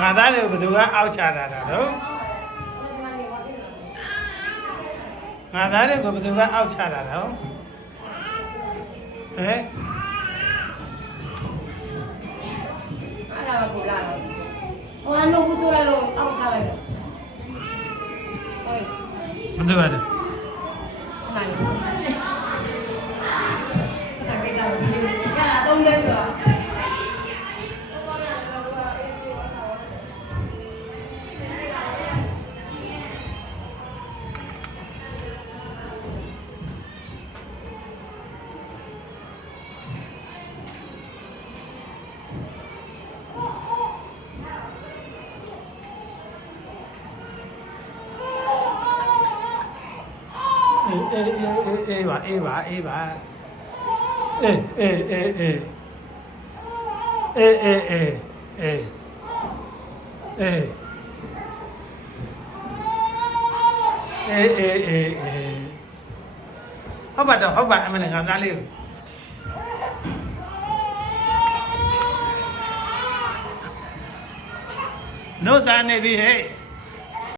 ငါသားတွေဘယ်သူကအောက်ချတာတော့ငါသားတွေကိုဘယ်သူကအောက်ချတာတော့ဟဲ့အဲ့ဒါကကိုလာတော့ဟိုအနိုးဘူးဆိုလို့အောက်ချလိုက်တယ်ဟုတ်ဘယ်သူကလဲအဲ့ဒါလေတုံးတယ်ဆိုတာအေးပါအေးပါအေးပါအေးဟုတ်ပါတော့ဟုတ်ပါအမနဲ့ငါသားလေးနို့စားနေပြီဟဲ့